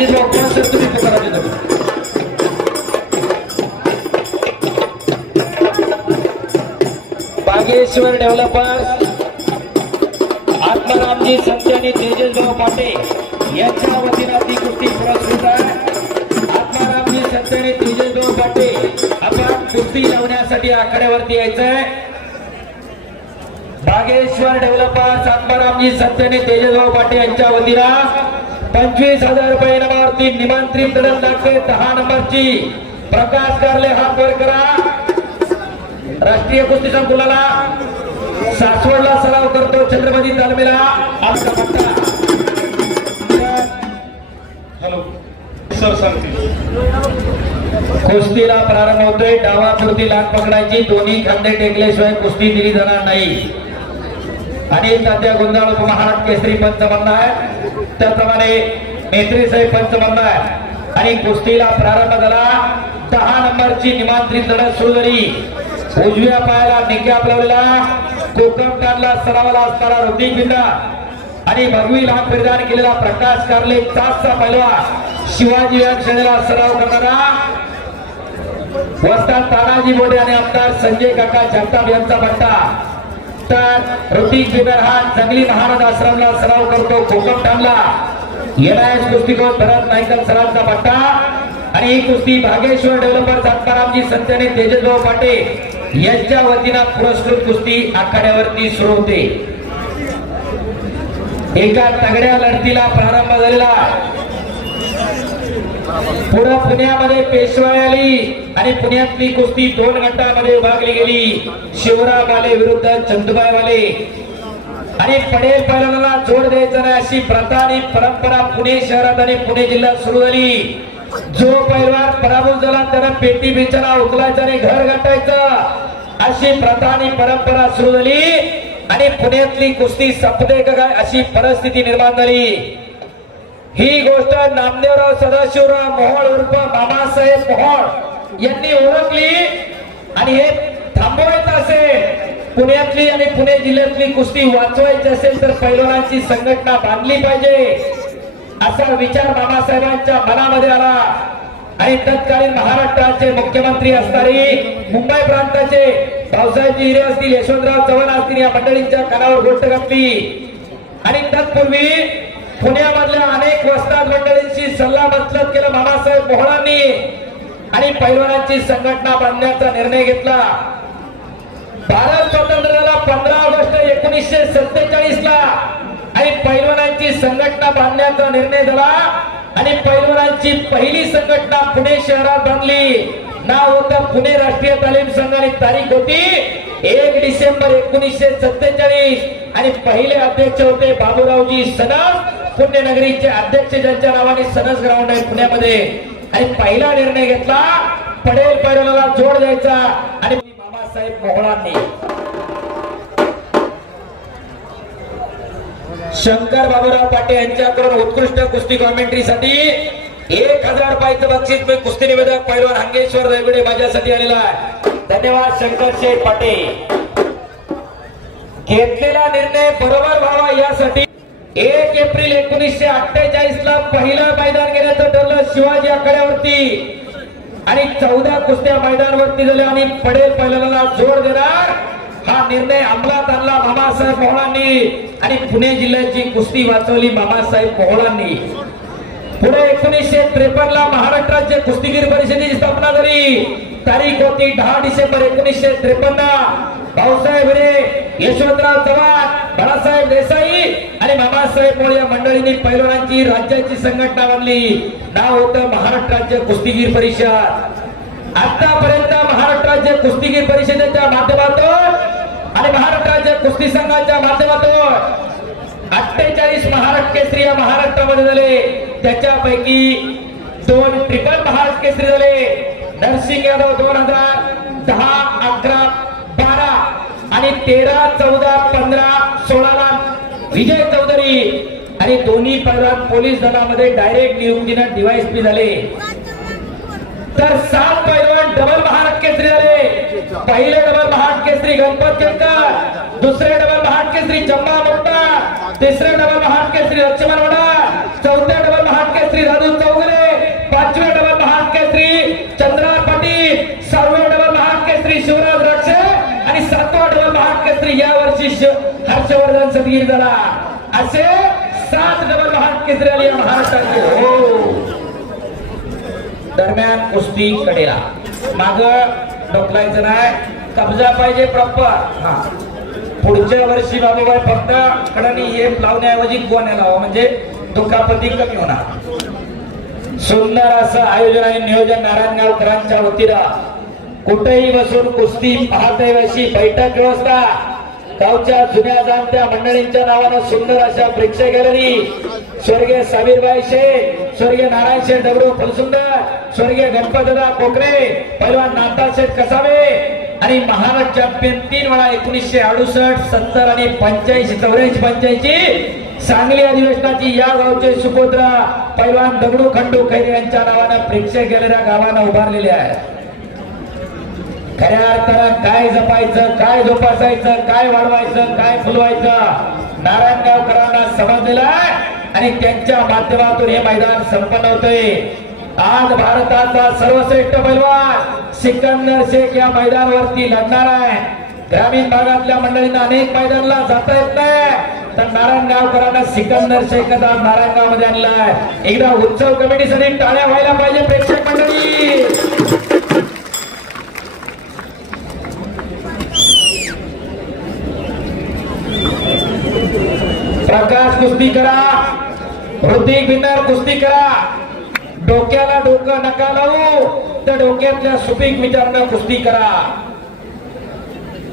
अजित भाऊ सर तुम्ही करा देतो बागेश्वर डेव्हलपर्स आत्मारामजी संत आणि तेजसभाऊ पाटे यांच्या वतीने ती कुस्ती पुरस्कृत आहे। आत्मारामजी संत आणि तेजसभाऊ पाटे आपण कुस्ती लावण्यासाठी आखाड्यावरती यायचंय। बागेश्वर डेव्हलपर्स आत्मारामजी संत आणि तेजसभाऊ पाटे यांच्या वतीने 25,000 रुपये इनामावरती निमंत्रित लढत लागते 10 नंबरची। प्रकाश कारले हात वर करा। राष्ट्रीय कुस्ती संकुलाला सासवडला सराव करतो छत्रपती तालमीला आपला पट्टा। हॅलो सर सांगतील कुस्तीला प्रारंभ होतोय। डावापुरती लाग पकडायची, दोन्ही खांदे टेकल्याशिवाय कुस्ती दिली जाणार नाही। आणि तात्या गोंधळ उपमहाराष्ट्र केसरी पंच बनला आहे, त्याप्रमाणे मेत्री साहेब पंच बनला आहे आणि कुस्तीला प्रारंभ झाला। 10 नंबरची निमंत्रित लढत सुरू झाली। उजव्या पायाला निक्या आपलवलेला कोकमठाणला सरावाला असणारा ऋतिक बिंदा आणि भगवी लांब परिधान केलेला प्रकाश कारले चासचा पैलवान शिवाजी यांच्याला सराव करणारा वस्ताद तानाजी मोडे आणि आमदार संजय काका जगताप यांचा पट्टा। तर ऋतिक बिंदा हा जंगली महाराज आश्रमला सराव करतो कोकमठाणला। एनआयएस कुस्तीकोच भरत नाईकल सरांचा पट्टा आणि ही कुस्ती बागेश्वर डेव्हलपर्स आत्मारामजी संत आणि तेजसभाऊ पाटे यांच्या वतीने पुरस्कृत कुस्ती आखाड्यावरती सुरू होते। एका तगड्या लढतीला प्रारंभ झालेला। पुढे पुण्यामध्ये पेशवाई आली आणि पुण्यातली कुस्ती 2 गटामध्ये विभागली गेली। शिवराम वाले विरुद्ध चंदुबाई वाले आणि पडेल पैलवानाला जोड द्यायचा नाही अशी प्रथा आणि परंपरा पुणे शहरात आणि पुणे जिल्ह्यात सुरू झाली। जो पैलवान पराभूत झाला त्याला पेटी बिचारा उचलायचा आणि घर गाठायचं अशी प्रथा आणि परंपरा सुरू झाली आणि पुण्यातली कुस्ती संपते का काय अशी परिस्थिती निर्माण झाली। ही गोष्ट नामदेवराव सदाशिवराव मोहोळ उर्फ मामासाहेब मोहोळ यांनी ओळखली आणि हे थांबवायचं असेल, पुण्यातली आणि पुणे जिल्ह्यातली कुस्ती वाचवायची असेल तर पैलवानांची संघटना बांधली पाहिजे असा विचार मामासाहेबांच्या मनामध्ये आला आणि तत्कालीन महाराष्ट्राचे मुख्यमंत्री असणारी मुंबई प्रांताचे भाऊसाहेबजी हिरे असतील, यशवंतराव चव्हाण असतील या मंडळींच्या कानावर गोष्ट घातली आणि तत्पूर्वी पुण्यामधल्या अनेक वस्ताद मंडळींशी सल्ला मसलत केला मामासाहेब मोहोळांनी आणि पैलवानांची संघटना बांधण्याचा निर्णय घेतला। भारत स्वतंत्र झाला 15 ऑगस्ट 1947 ला आणि पैलवानांची संघटना बांधण्याचा निर्णय झाला आणि पैलवानांची पहिली संघटना पुणे शहरात बांधली। नाव होतं पुणे राष्ट्रीय तालीम संघ आणि तारीख होती 1 डिसेंबर 1947 आणि पहिले अध्यक्ष होते बाबूरावजी सनस, पुण्यनगरीचे अध्यक्ष ज्यांच्या नावाने सनस ग्राउंड आहे पुण्यामध्ये आणि पहिला निर्णय घेतला पडेल पैलवानाला जोड द्यायचा आणि मामासाहेब मोहोळांनी शंकर बाबूराव पाटे यांच्याकडून उत्कृष्ट कुस्ती कॉमेंट्रीसाठी 1000 रुपयाचं बक्षीस मी कुस्ती निवेदक पैलवान हंगेश्वर रेवडे माझ्यासाठी आलेला आहे। धन्यवाद शंकर शेठ पाटे। घेतलेला निर्णय बरोबर व्हावा यासाठी 1 एप्रिल 1948 ला पहिलं मैदान घेण्याचं ठरलं शिवाजी आखाड्यावरती आणि 14 कुस्त्या मैदानावरती झाल्या आणि पडेल पैलवानाला जोड देणार हा निर्णय अंमलात आणला मामासाहेब मोहोळांनी आणि पुणे जिल्ह्याची कुस्ती वाचवली मामासाहेब मोहोळांनी। पुढे 1953 ला महाराष्ट्र राज्य कुस्तीगीर परिषदेची स्थापना झाली। तारीख होती 10 डिसेंबर 1953। भाऊसाहेब हिरे, यशवंतराव चव्हाण, बाळासाहेब देसाई आणि मामासाहेब मोहोळ या मंडळींनी पैलवानांची राज्याची संघटना बांधली। नाव होतं महाराष्ट्र राज्य कुस्तीगीर परिषद। आतापर्यंत महाराष्ट्र राज्य कुस्तीगीर परिषदेच्या माध्यमातून आणि महाराष्ट्र राज्य कुस्ती संघाच्या माध्यमातून 48 महाराष्ट्र केसरी या महाराष्ट्रामध्ये झाले, त्याच्यापैकी 2 ट्रिपल महाराष्ट्र केसरी झाले। नरसिंग यादव 2010, 11, 12 आणि 13, 14, 15, 16 ला विजय चौधरी आणि दोन्ही पैलवान पोलीस दलामध्ये डायरेक्ट नियुक्तीने डीवायएसपी झाले। तर 7 पैलवान डबल महाराष्ट्र केसरी झाले। पहिले डबल महाराष्ट्र केसरी गणपत केतकर, दुसरे डबल महाराष्ट्र केसरी जम्मा मोठा, तिसरे डबल महाराष्ट्र केसरी लक्ष्मण वडा, चौथे डबल महाराष्ट्र केसरी राजू चौगुले शिष्य हर्षवर्धन सदगीर झाला. असे 7 डबल महाराष्ट्र केसरी आली या महाराष्ट्राची. हो दरम्यान कुस्ती कडेला माग ढोकलायचं नाही, कब्जा पाहिजे प्रॉपर. हा पुढच्या वर्षी बाबूबाई फक्त कडानी हे लावण्याऐवजी गोण्या लावा म्हणजे दुखापती कमी होणार. सुंदर असं आयोजन आणि नियोजन नारायणगावकरांच्या वतीनं कुठेही बसून कुस्ती पाहता अशी बैठक व्यवस्था गावच्या जुन्या जाणत्या मंडळींच्या नावानं सुंदर अशा प्रेक्षक गॅलरी. स्वर्गीय साबीरबाई शेठ, स्वर्गीय नारायण शेठ दगडू फुलसुंदर, स्वर्गीय गणपतदादा कोकरे, पैलवान नाथा शेठ कसावे आणि महाराष्ट्र चॅम्पियन 3 वेळा 1968, 70 आणि 85, 84, 85 सांगली अधिवेशनाची या गावचे सुपुत्र पैलवान दगडू खंडू खैरे यांच्या नावानं प्रेक्षक गॅलऱ्या गावानं उभारलेल्या आहेत. खऱ्या अर्थानं काय जपायचं, काय जोपासायचं, काय वाढवायचं, काय फुलवायचं नारायणगावकरांना समजलेलं आहे आणि त्यांच्या माध्यमातून हे मैदान संपन्न होतंय. आज भारताचा सर्वश्रेष्ठ पैलवान सिकंदर शेख या मैदानावरती लढणार आहे. ग्रामीण भागातल्या मंडळींना अनेक मैदानाला जाता येत नाही, तर नारायणगावकरांना सिकंदर शेख नारायणगाव मध्ये आणलाय. एकदा उत्सव कमिटीसाठी टाळ्या व्हायला पाहिजे प्रेक्षक मंडळी. प्रकाश कुस्ती करा, हृतिक बिन्नर कुस्ती करा. डोक्याला डोकं नका लावू, तर डोक्यातल्या सुपीक विचारानं कुस्ती करा.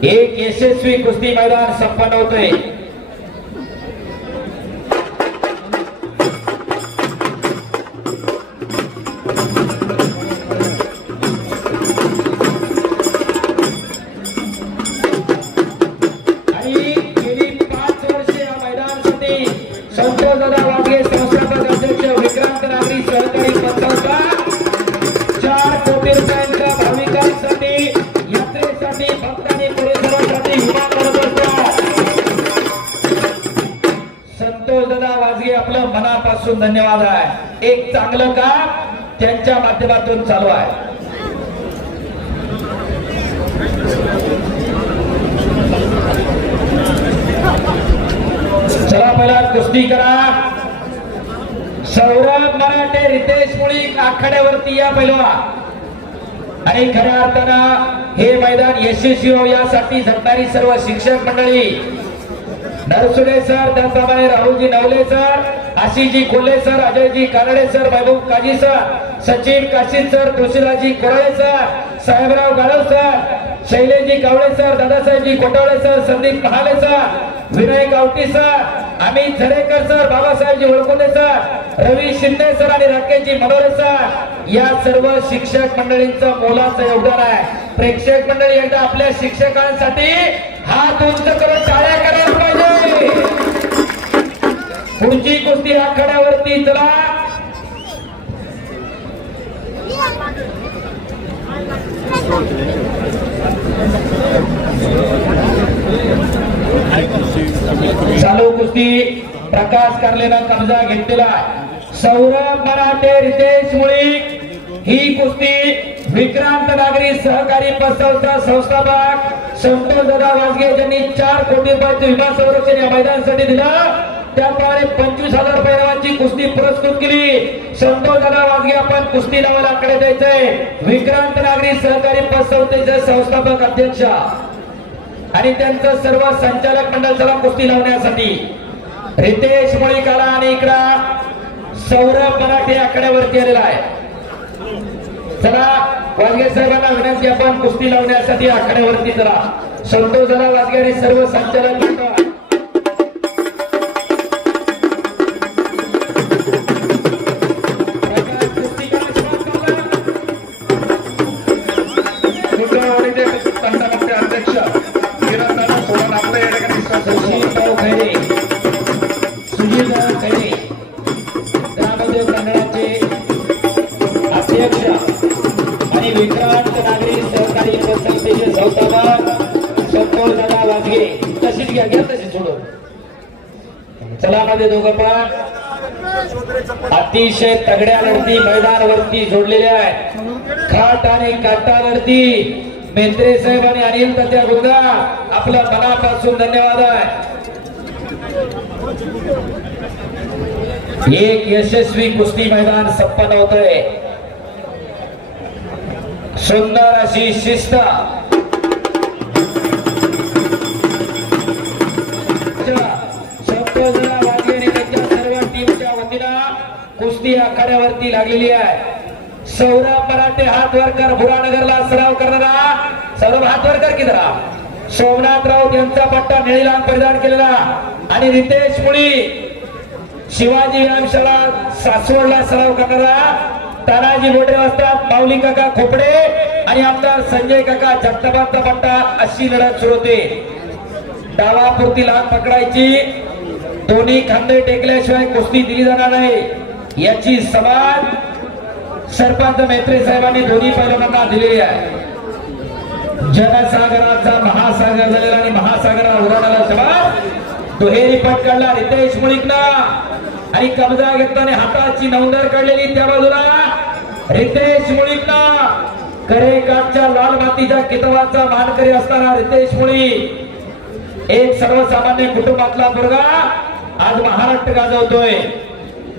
एक यशस्वी कुस्ती मैदान संपन्न होतोय. आपलं मनापासून धन्यवाद आहे. एक चांगलं काम त्यांच्या माध्यमातून चालू आहे. चला पहिला कुस्ती करा. सौरभ मराठे, रितेश मुळीक आखाड्यावरती या पैलवान आणि खऱ्या अर्थानं हे मैदान यशस्वी हो यासाठी झटणारी सर्व शिक्षक मंडळी नरसुडे सर, त्याचप्रमाणे Rahulji Navale sir, Ashishji Kolhe sir, Ajayji Kanade sir, Mehboob Kazi sir, Sachin Kashid sir, Tulshiraji Korale sir, Sahebrao Galav sir, Shaileshji Kawale sir, Dadasahebji Kotawale sir, Sandeep Mahale sir, Vinay Gavati sir, Amit Zarekar sir, Babasahebji Walkonde sir, Ravi Shinde sir आणि राकेशजी मनोरे सर या सर्व शिक्षक मंडळींचं मोलाचं योगदान आहे. प्रेक्षक मंडळी एकदा आपल्या शिक्षकांसाठी हात उंच करून टाळ्या करायला पाहिजे. पुढची कुस्ती आखाड्यावरती चला. चालू कुस्ती प्रकाश कारलेला कब्जा घेतलेला. सौरभ मराठे, रितेश मुळीक ही कुस्ती विक्रांत नागरी सहकारी पतसंस्था संस्थापक संतोष दादा वाजगे यांनी 4 कोटी रुपयाचे विमा संरक्षण या मैदानासाठी दिलं. त्याप्रमाणे 25,000 रुपयांची कुस्ती पुरस्कृत केली. संतोष दादा वाजगे आपण कुस्ती लावायला आकडे द्यायचंय. विक्रांत नागरी सहकारी पतसंस्थेचे संस्थापक अध्यक्ष आणि त्यांचं सर्व संचालक मंडळ चला कुस्ती लावण्यासाठी. रितेश मुळीक आला आणि इकडं सौरभ मराठे आकड्यावरती आलेला आहे. चला वाजगे साहेबांना विनंती आपण कुस्ती लावण्यासाठी आखाड्यावरती चला. संतोष दादा वाजगे आणि सर्व संचालक मंडळ अध्यक्ष किरणदादा सोडून आपल्या या ठिकाणी सुशीलभाऊ खैरे, सुशीलभाऊ खैरे ग्रामोद्योग मंडळाचे अध्यक्ष आणि विक्रांत नागरी सहकारी पतसंस्थेचे संस्थापक संतोष दादा वाजगे. तशीच घ्या तशी सोडून चला मध्ये दोघं पण अतिशय तगड्या लढती मैदानावरती जोडलेल्या आहेत. खाट आणि काटा लढती मेत्रे साहेब आणि अनिल तात्या गुंगा आपल्या मनापासून धन्यवाद आहे. एक यशस्वी कुस्ती मैदान संपन्न होतंय. सुंदर अशी शिस्त संतोषराव वाघे आणि त्यांच्या सर्व टीमच्या वतीनं कुस्ती आखाड्यावरती लागलेली आहे. सौरभ मराठे हात वर कर. बुरानगरला सराव करणारा सौरभ हात वर कर. किधरा सोमनाथ राऊत यांचा पट्टा निळी लांब परिधान केलेला आणि रितेश मुळी शिवाजी व्यायामशाळा सासवडला सराव करणारा तानाजी मोठे असतात. माऊली काका खोपडे आणि आमदार संजय काका जगताबाचा पट्टा अशी लढत सुरू होते. डावापुरती लांब पकडायची. दोन्ही खांदे टेकल्याशिवाय कुस्ती दिली जाणार नाही याची समान सरपंच मेत्रे साहेबांनी दोन्ही पैलवानांना दिलेली आहे. जनसागराचा महासागर झालेला आणि महासागराला उडाणारा शबाद दुहेरी पट काढला रितेश मुळीकना आणि कब्जा घेतल्याने हाताची नौंदर काढलेली त्या बाजूला रितेश मुळीकना. करेकाठच्या लाल मातीच्या किताबाचा मानकरी असताना रितेश मुळी एक सर्वसामान्य कुटुंबातला मुलगा आज महाराष्ट्र गाजवतोय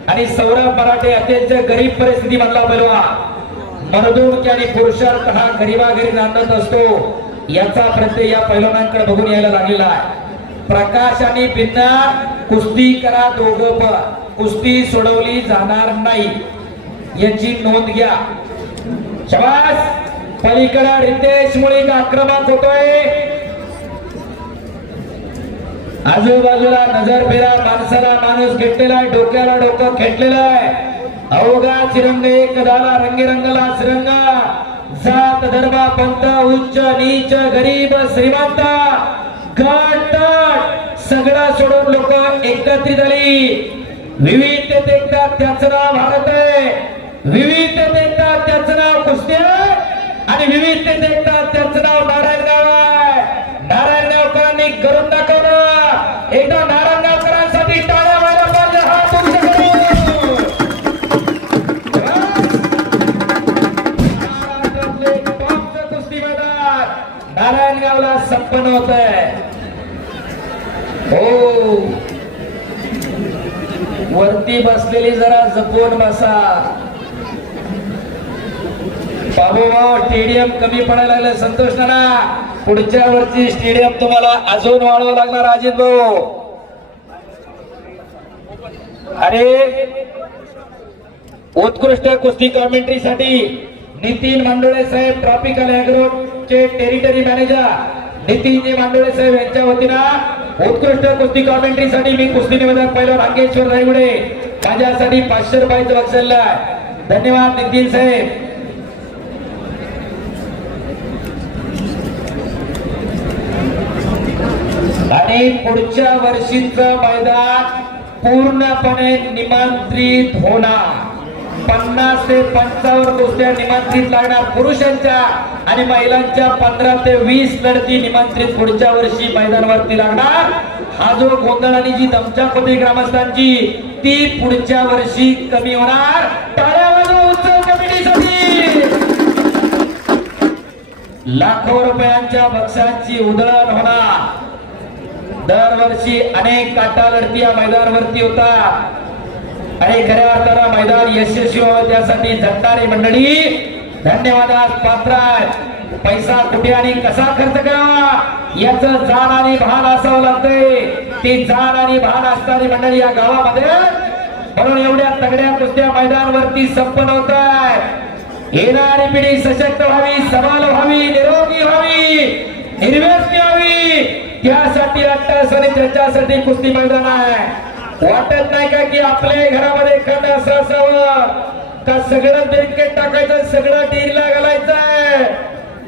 आणि सौरभ मराठे अत्यंत गरीब परिस्थिती मधला पैलवान मर्दुमकी आणि पुरुषार्थ हा गरीबागरी नांदत असतो याचा प्रत्यय या पैलवानांकडे बघून यायला लागलेला आहे. प्रकाश आणि बिन्ना कुस्ती करा दोघं पण कुस्ती सोडवली जाणार नाही याची नोंद घ्या. शाबास. पलीकडे रितेश मुळीक आक्रमक होतोय. आजूबाजूला नजर फेरा. माणसाला माणूस घेतलेला आहे. डोक्याला डोकं खेटलेलं आहे. अवघा चिरंग एक झाला रंगीरंगला श्रंग. जात धर्म पंथ उच्च नीच गरीब श्रीमंत गट सगळं सोडून लोक एकत्रित आली. विविधतेत एकता त्याचं नाव भारत आहे. विविधतेत एकता त्याचं नाव कुस्ती आहे आणि विविधतेत एकता त्याचं नाव नारायणगाव आहे. नारायणगावकरांनी करून दाखवलं. एकदा नारायणगावकरांसाठी टाळ्या व्हायला पाहिजे. हा तुमचं महाराष्ट्रातले टॉपचं कुस्ती मैदान नारायणगावला संपन्न होत आहे. हो वरती बसलेली जरा जपून बसा. बाबूभाऊ स्टेडियम कमी पडायला लागलं. संतोष नाना पुढच्या वर्षी स्टेडियम तुम्हाला अजून वाढवावं लागणार. अजित भाऊ अरे उत्कृष्ट कुस्ती कॉमेंट्री साठी नितीन मांडोळे साहेब ट्रॉपिकल ऍग्रो चे टेरिटरी मॅनेजर नितीनजी मांडोळे साहेब यांच्या वतीनं उत्कृष्ट कुस्ती कॉमेंट्री साठी मी कुस्ती निवेदक पैलवान अंगेश्वर रायगुडे माझ्यासाठी 500 रुपयाचं बक्षीस आहे. धन्यवाद नितीन साहेब. आणि पुढच्या वर्षीचं मैदान पूर्णपणे निमंत्रित होणार. 50 ते 55 कुस्त्या निमंत्रित लागणार पुरुषांच्या आणि महिलांच्या 15 ते 20 लढती निमंत्रित पुढच्या वर्षी मैदानावरती लागणार. हा जो गोंधळ आणि जी दमछाक होती ग्रामस्थांची ती पुढच्या वर्षी कमी होणार. टाळ्या वाजवा उत्सव कमिटीसाठी. लाखो रुपयांच्या बक्षांची उधळण होणार. दरवर्षी अनेक काटा लढती या मैदानावरती होतात आणि खऱ्या अर्थानं मैदान यशस्वी व्हावं त्यासाठी झटणारी मंडळी धन्यवादास पात्र आहेत. पैसा कुठे आणि कसा खर्च करावा याचं जाण आणि भान असावं लागतंय. ती जाण आणि भान असणारी मंडळी या गावामध्ये म्हणून एवढ्या तगड्या कुस्त्या मैदानावरती संपन्न होत आहे. येणारी पिढी सशक्त व्हावी, सबल व्हावी, निरोगी व्हावी, निर्व्यसनी व्हावी त्यासाठी अट्टास आणि त्याच्यासाठी कुस्ती मैदान आहे. वाटत नाही का की आपल्या घरामध्ये एखादं असं असावं का सगळं बेडकेट टाकायचं, सगळं डीरला घालायचंय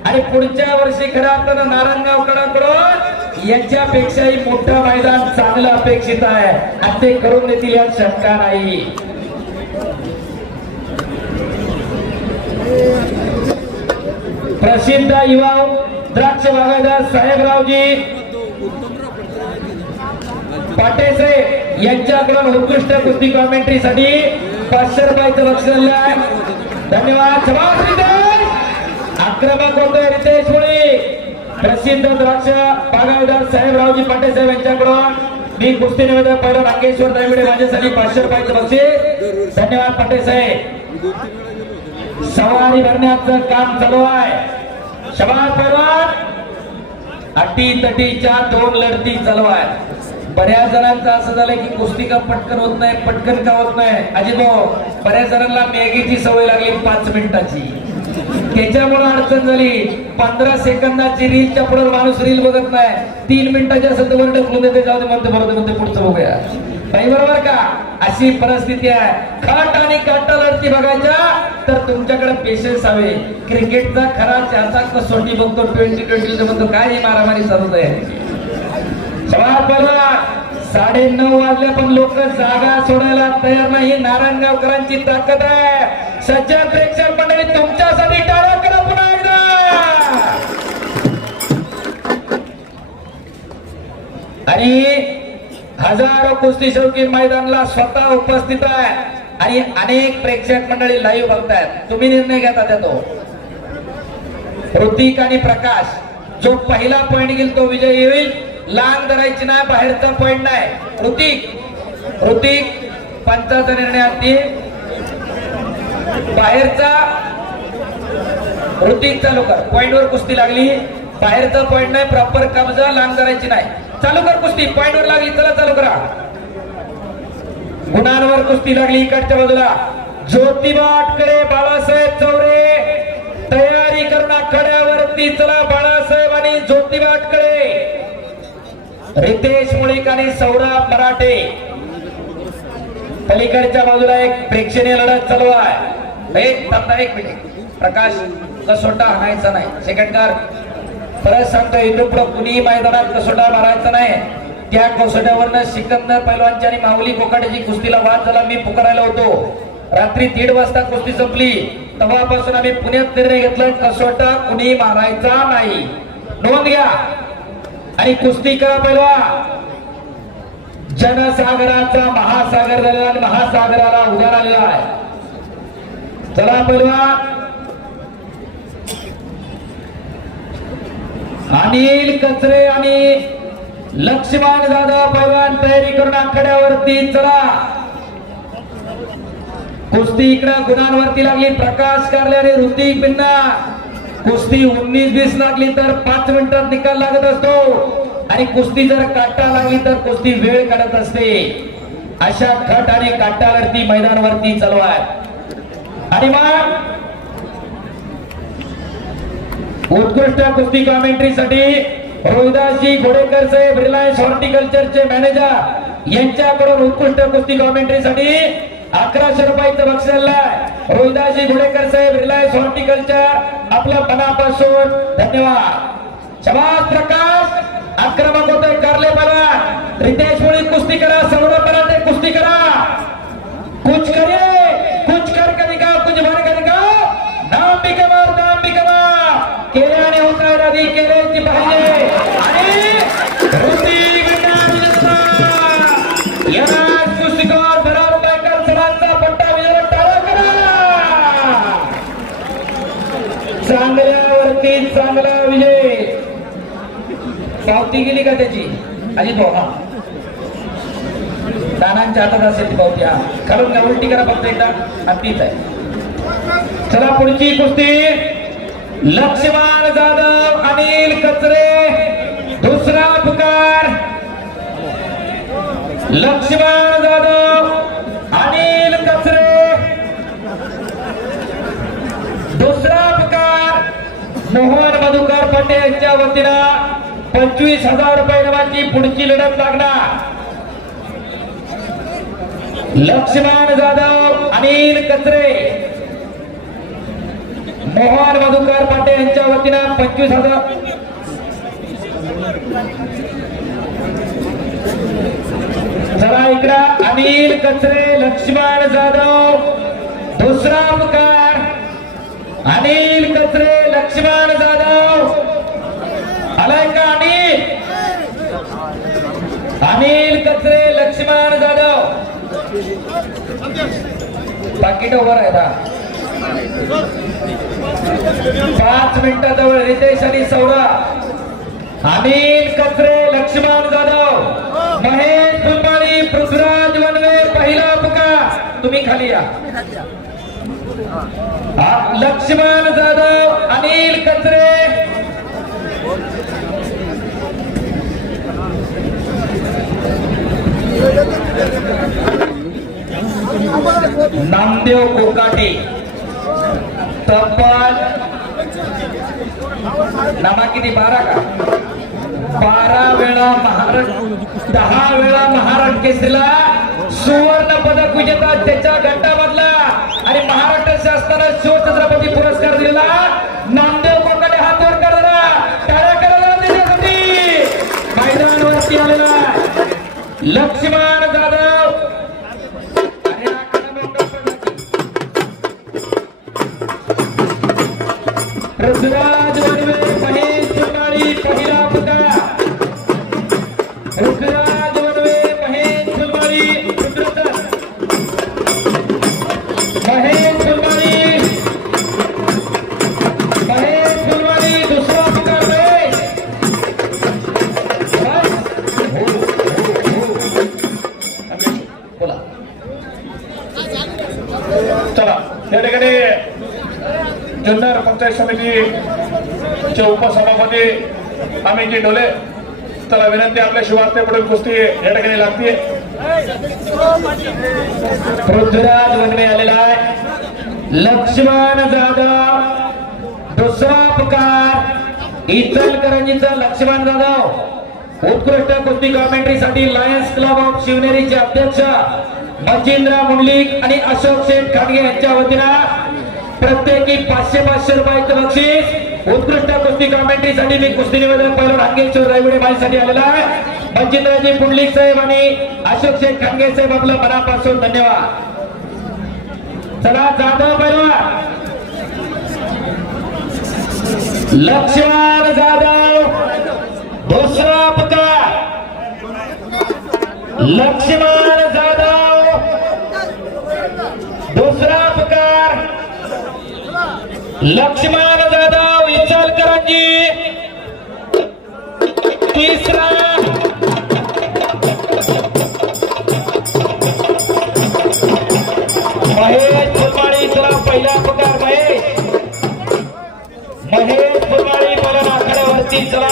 आणि पुढच्या वर्षी खऱ्या अर्थानं नारायणगावकरांकडून यांच्यापेक्षाही मोठं मैदान चांगलं अपेक्षित आहे आणि ते करून देतील यात शंका नाही. प्रसिद्ध युवा द्राक्ष बागायतदार साहेबरावजी पाटेसे यांच्याकडून उत्कृष्ट कुस्ती कॉमेंट्री साठी 500 रुपयाचं बक्षीस आहे. धन्यवाद. आक्रमक होतोय रितेश मुळी. प्रसिद्ध द्राक्ष बागायतदार साहेबरावजी पाटे साहेब यांच्याकडून मी कुस्ती निवेदक पहिला नागेश्वर दायमिडे माझ्यासाठी 500 रुपयाचं बक्षीस. धन्यवाद पाटे साहेब. सवारी भरण्याचं काम चालू आहे. शबाद पैलवान. अटी तटीच्या 2 लढती चालू आहे. बऱ्याच जणांचं असं झालंय की कुस्ती का पटकन होत नाही, पटकन का होत नाही. अजितो बऱ्याच जणांना मॅगीची सवय लागली 5 मिनिटाची, त्याच्यामुळे अडचण झाली. 15 सेकंदाची रीलच्या पुढे माणूस रील बघत नाही, 3 मिनिटाच्या सत्तर ढकलून देते, जाऊ दे म्हणते, बरोबर म्हणते, पुढचं बघूया. नाही बरोबर का? अशी परिस्थिती आहे. खाट आणि काटा लढती बघायच्या तर तुमच्याकडे पेशन्स हवे. क्रिकेटचा खरा त्याचा कसोटी बघतो, 20-20 म्हणतो, काय ही मारामारी चालू आहे. समाज परवा 9:30 वाजले पण लोक जागा सोडायला तयार नाही. नारायणगावकरांची ताकद आहे. सज्जन प्रेक्षक मंडळी तुमच्यासाठी टाळ्या करा पुन्हा एकदा. आणि हजारो कुस्ती शौकीन मैदानाला स्वतः उपस्थित आहे आणि अनेक प्रेक्षक मंडळी लाईव्ह बघतायत. तुम्ही निर्णय घेता त्यातो. ऋतिक आणि प्रकाश जो पहिला पॉइंट घेईल तो विजयी होईल. लांब धरायची नाही, बाहेरचा पॉइंट नाही. ऋतिक पंचाचा निर्णय अगदी बाहेरचा. ऋतिक चालू कर. पॉइंट वर कुस्ती लागली, बाहेरचा पॉइंट नाही, प्रॉपर कब्जा, लांब धरायची नाही. चालू कर कुस्ती. पॉइंट वर लागली, चला चालू करा. गुणांवर कुस्ती लागली. इकडच्या बाजूला ज्योतिबा अटकरे, बाळासाहेब चौरे तयारी करणा कड्यावरती. चला बाळासाहेब आणि ज्योतिबा अटकरे, रितेश मुळीक आणि सौरभ मराठे. पलीकडच्या बाजूला एक प्रेक्षणीय लढत चालू आहे. एक मिनिट. प्रकाश कसोटा हाणायचा नाही. सेकंडकार परत सांगतो, इथून पुढे कुणीही मैदानात कसोटा मारायचा नाही. त्या कसोट्यावरनं सिकंदर पैलवानची आणि माऊली कोकाटेची कुस्तीला वाद झाला. मी पुकारायला होतो. रात्री 1:30 वाजता कुस्ती संपली. तेव्हापासून आम्ही पुण्यात निर्णय घेतला, कसोटा कुणी मारायचा नाही. नोंद घ्या आणि कुस्ती करा. पैलवान जनसागराचा महासागर झालेला आणि महासागराला उधार आलेला आहे. चला पैलवान. अनिल कचरे आणि लक्ष्मण जाधव पैलवान तयारी करून आखाड्यावरती. चला कुस्ती इकडं गुणांवरती लागली. प्रकाश कारले आणि ऋतिक बिन्ना. कुस्ती 19-20 लागली तर 5 मिनिटात निकाल लागत असतो आणि कुस्ती जर काटा लागली तर कुस्ती वेळ काढत असते. अशा खट आणि काटावरती मैदानावरती चालू आहे. आणि मग उत्कृष्ट कुस्ती कॉमेंट्रीसाठी रोहिदासजी घोडेकर साहेब, रिलायन्स हॉर्टिकल्चरचे मॅनेजर, यांच्याकडून उत्कृष्ट कुस्ती कॉमेंट्रीसाठी 1100 रुपयाचं बक्षीस आहे. रोहिदासजी घोडेकर साहेब, रिलायन्स हॉर्टिकल्चर, आपल्या मनापासून धन्यवाद. शबास प्रकाश. आक्रमक होतोय कारले पैलवान. रितेश मुळी कुस्ती करा. सौरभ मराठे कुस्ती करा. कुछ करिए, कुछ कर दिखाओ, कुछ भर कर दिखाओ. नाम भी कमाओ, नाम भी कमाओ. केल्याने होत आहे राधी, केल्याची पाहिजे. आणि ऋतिक या कुस्तीकोर भरार पैकर सरांचा पट्टा विजय टाळा करा. चांगल्यावरती चांगला विजय. पावती गेली का त्याची? अजित भाऊ, हा दानांच्या हातात असेल ती पावती. हा खालून का उलटी करा फक्त एकदा. हा तीच आहे. चला पुढची कुस्ती. लक्ष्मण जाधव, अनिल कचरे. दुसरा पुकार. लक्ष्मण जाधव, अनिल कचरे. दुसरा पुकार. मोहन मधुकर पाटे यांच्या वतीनं 25,000 रुपये नावाची पुढची लढत लागणार. लक्ष्मण जाधव, अनिल कचरे, मोहन मधुकर पाटे यांच्या वतीनं 25,000. चला इकडं अनिल कचरे, लक्ष्मण जाधव. दुसरा पुकार. अनिल कचरे, लक्ष्मण जाधव. आलाय का अनिल? अनिल कचरे, लक्ष्मण जाधव. पाकिट ओव्हर आहे का? 5 मिनिटाजवळ रितेश आणि सौरभ. अनिल कचरे, लक्ष्मण जाधव, महेश फुलमाळी, पृथ्वीराज वनवे, पहिला पुकार. तुम्ही खाली या. लक्ष्मण जाधव, अनिल कचरे, नामदेव कोकाटे, तब्बल नामा किती 12 का 12 वेळा महाराष्ट्र 10 वेळा महाराष्ट्र केसरीला सुवर्ण पदक विजेता त्याच्या गटामधला आणि महाराष्ट्र शासनाने शिवछत्रपती पुरस्कार दिलेला नामदेव कोकाटे. हात वर करा, टाळ्या करायला त्याच्यासाठी मैदानावरती आलेला लक्ष्मण जाधव. पृथ्वीराज वनवे, महेश फुलमाळी, पहिला पुकार. पृथ्वीराज वनवे, महेश फुलमाळी, महेश फुलमाळी, महेश फुलमाळी, दुसरा पुकार. बोला. चला या ठिकाणी जुन्नर पंचायत समितीचे उपसभापती अमितजी डोले, चला विनंती आपल्या शिवारते पुढील कुस्ती या ठिकाणी लागते. पृथ्वीराज वनवे आलेला आहे. लक्ष्मण जाधव, दुसरा पुकार. इचलकरंजीचा लक्ष्मण जाधव. उत्कृष्ट कुस्ती कॉमेंट्रीसाठी लायन्स क्लब ऑफ शिवनेरीचे अध्यक्ष मच्छिंद्र मुंडलिक आणि अशोक शेठ खाडगे यांच्या वतीनं प्रत्येकी 500 रुपयाचं बक्षीस. उत्कृष्ट कुस्ती कॉमेंट्रीसाठी मी कुस्ती निवेदक पैलवान अंगेश्वर रायगुडे माझ्यासाठी आलेला आहे. मच्छिंद्रजी मुंडलिक साहेब आणि अशोक शेठ खाडगे साहेब आपलं मनापासून धन्यवाद. चला जाधव पैलवान. लक्ष्मण जाधव, दुसरा पुकार. लक्ष्मण जाधव, दुसरा पुकार. लक्ष्मण जाधव, इचलकरंजी, तिसरा. महेश फुलमाळी, चला पहिला पुकार. महेश फुलमाळी पहिल्या आखाड्यावरती. चला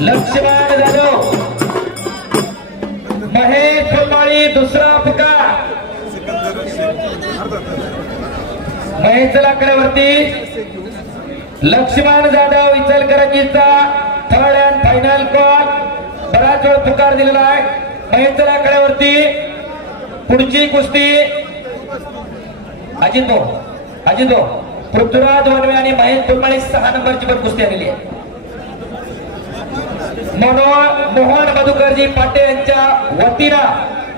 लक्ष्मण जाधव, महेश फुलमाळी, दुसरा पुकार. महेश आकड्यावरती. लक्ष्मण जाधव, इचलकरंजीचा थर्ड अँड फायनल कॉल. बराच वेळ पुकार दिलेला आहे. महेश आकड्यावरती पुढची कुस्ती. अजित भाऊ, पृथ्वीराज वनवे आणि महेश फुलमाळी 6 नंबरची पण कुस्ती आलेली आहे. मोहन मधुकरजी पाटे यांच्या वतीनं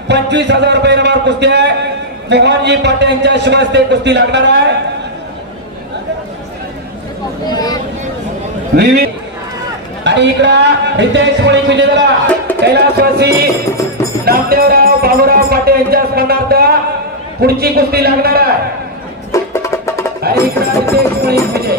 25,000 रुपये इनामावर कुस्ती आहे. मोहनजी पाटे यांच्या शुभ हस्ते कुस्ती लागणार आहे. आणि इकडं रितेश मुळे विजयाला कैलासवासी नामदेवराव बाबूराव पाटे यांच्या स्मरणार्थ पुढची कुस्ती लागणार आहे. आणि इकडं रितेश मुळे विजय.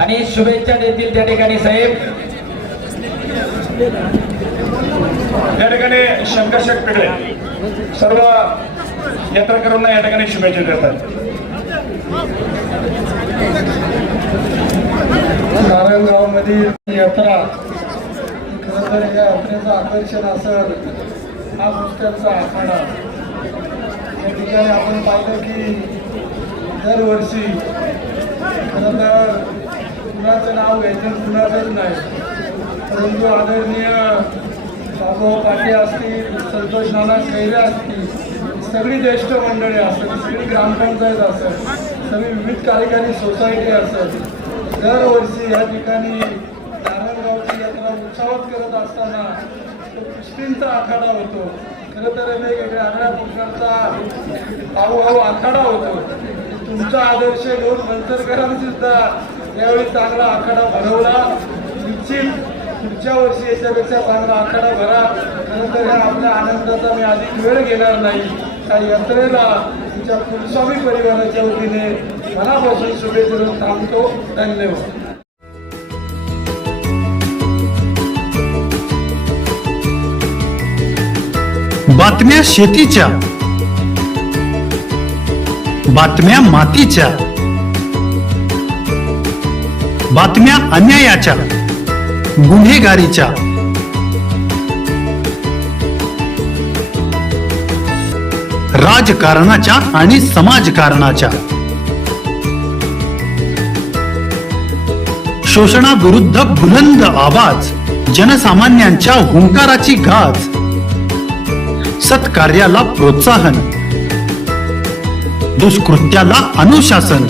आणि शुभेच्छा देतील त्या ठिकाणी साहेब. या ठिकाणी शंकरशेठ पिगळे सर्व यात्रेकरूंना या ठिकाणी शुभेच्छा देतात. नारायणगावमधील यात्रा खरं तर या यात्रेचं आकर्षण असेल हा कुस्त्यांचा आखाडा. या ठिकाणी आपण पाहिलं की दरवर्षी खरं तर कुणाचं नाव घ्यायचं कुणाचंच नाही, परंतु आदरणीय बाबूराव पाटे असतील, संतोष नाना खैरे असतील, सगळी ज्येष्ठ मंडळी असेल, सगळी ग्रामपंचायत असेल, सगळी विविध कार्यकारी सोसायटी असेल, दरवर्षी या ठिकाणी नारायणगावची यात्रा उत्साहात करत असताना तो कुस्तींचा आखाडा होतो. खरं तर वेगवेगळ्या आगळ्या प्रकारचा हावभाव आखाडा होतो. तुमचा आदर्श घेऊन मंचरकरांनी सुद्धा यावेळी चांगला आखाडा भरवला. निश्चित पुढच्या वर्षी याच्यापेक्षा चांगला आखाडा भरा. खरं तर ह्या आपल्या आनंदाचा मी अधिक वेळ घेणार नाही. त्या यात्रेला तुमच्या कुलस्वामी परिवाराच्या वतीने मनापासून शुभेच्छा देऊन थांबतो. धन्यवाद. बातम्या शेतीच्या, बातम्या मातीच्या, बातम्या अन्यायाच्या, गुन्हेगारीच्या, राजकारणाच्या आणि समाजकारणाच्या, शोषणाविरुद्ध बुलंद आवाज, जनसामान्यांच्या हुंकाराची गाज, सत्कार्याला प्रोत्साहन, दुष्कृत्याला अनुशासन,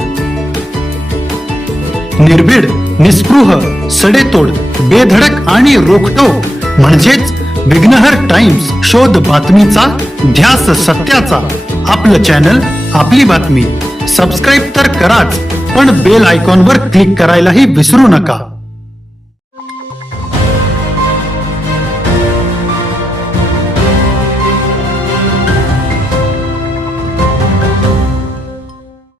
निर्भीड, निस्पृह, सडेतोड, बेधडक आणि रोखटोक म्हणजेच विघ्नहर टाइम्स. शोध बातमीचा, ध्यास सत्याचा. आपलं चॅनल, आपली बातमी. सबस्क्राईब तर कराच, पण बेल आयकॉनवर क्लिक करायलाही विसरू नका.